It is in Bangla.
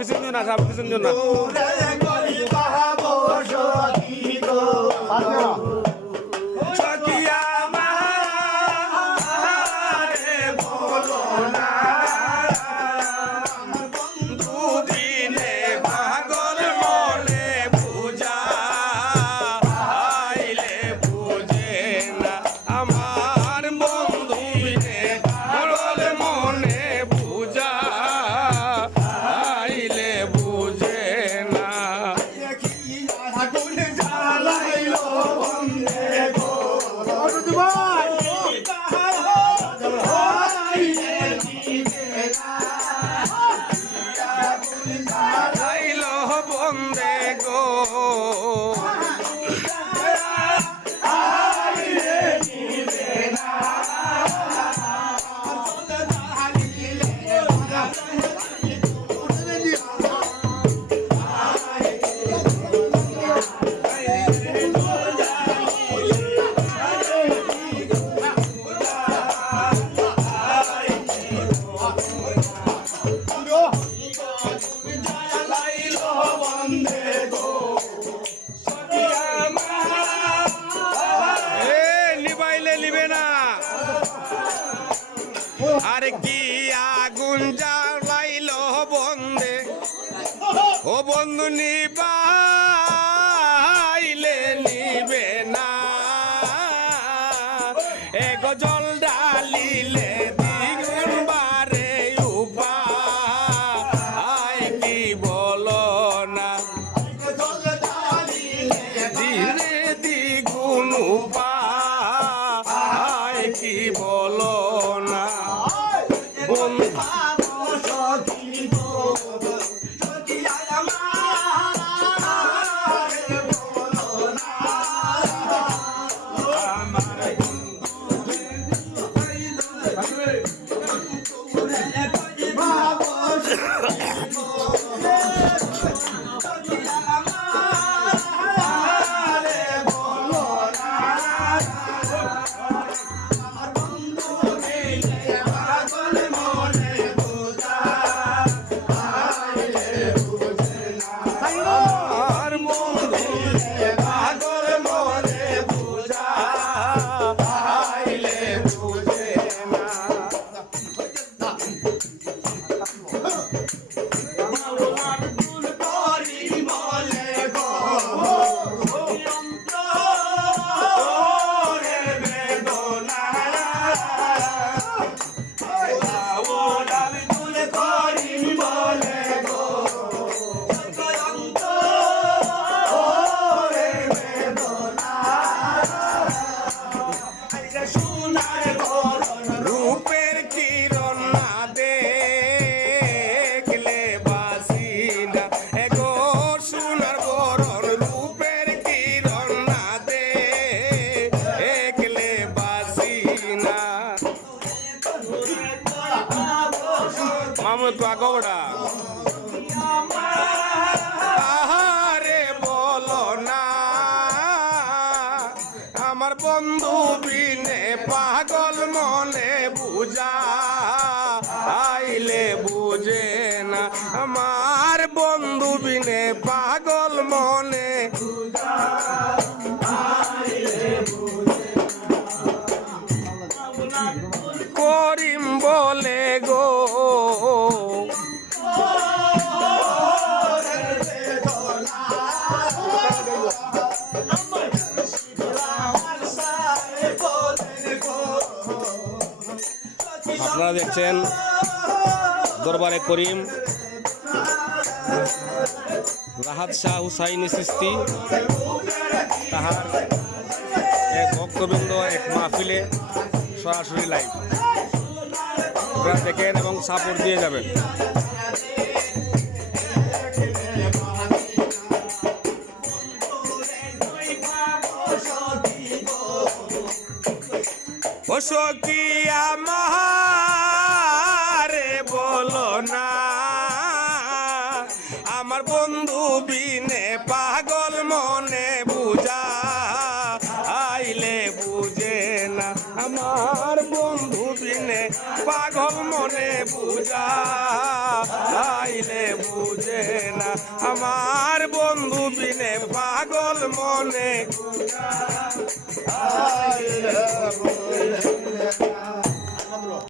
পিছন দিও না, পিছন দিও না। আরে কি আগুন জ্বালাইলো বন্দে ও বন্ধু নিবাইলে নিবে না এগো জল ডালিলে দ্বিগুণ বারে উপায় কি বলো না ধীরে দ্বিগুণ উপায় কি বলো না তো আগোড়া আহারে বলো না আমার বন্ধু বিনে পাগল মনে বুঝা আইলে বুঝে না আমার বন্ধু বিনে পাগল মনে করিম বলে গো আপনারা দেখছেন দরবারে করিম রাহাত শাহ হুসাইনি চিস্তি তাহার এক ভক্তবৃন্দ এক মাহফিলে সরাসরি লাইভ আপনারা দেখেন এবং সাপোর্ট দিয়ে যাবেন। ও সখী আমারে বলো না আমার বন্ধু বিনে পাগল মনে বুঝা আইলে বুঝে না। আমার বন্ধু বিনে পাগল মনে বুঝাইলে বুঝে না আমার বন্ধু বিনে পাগল মনে আইলে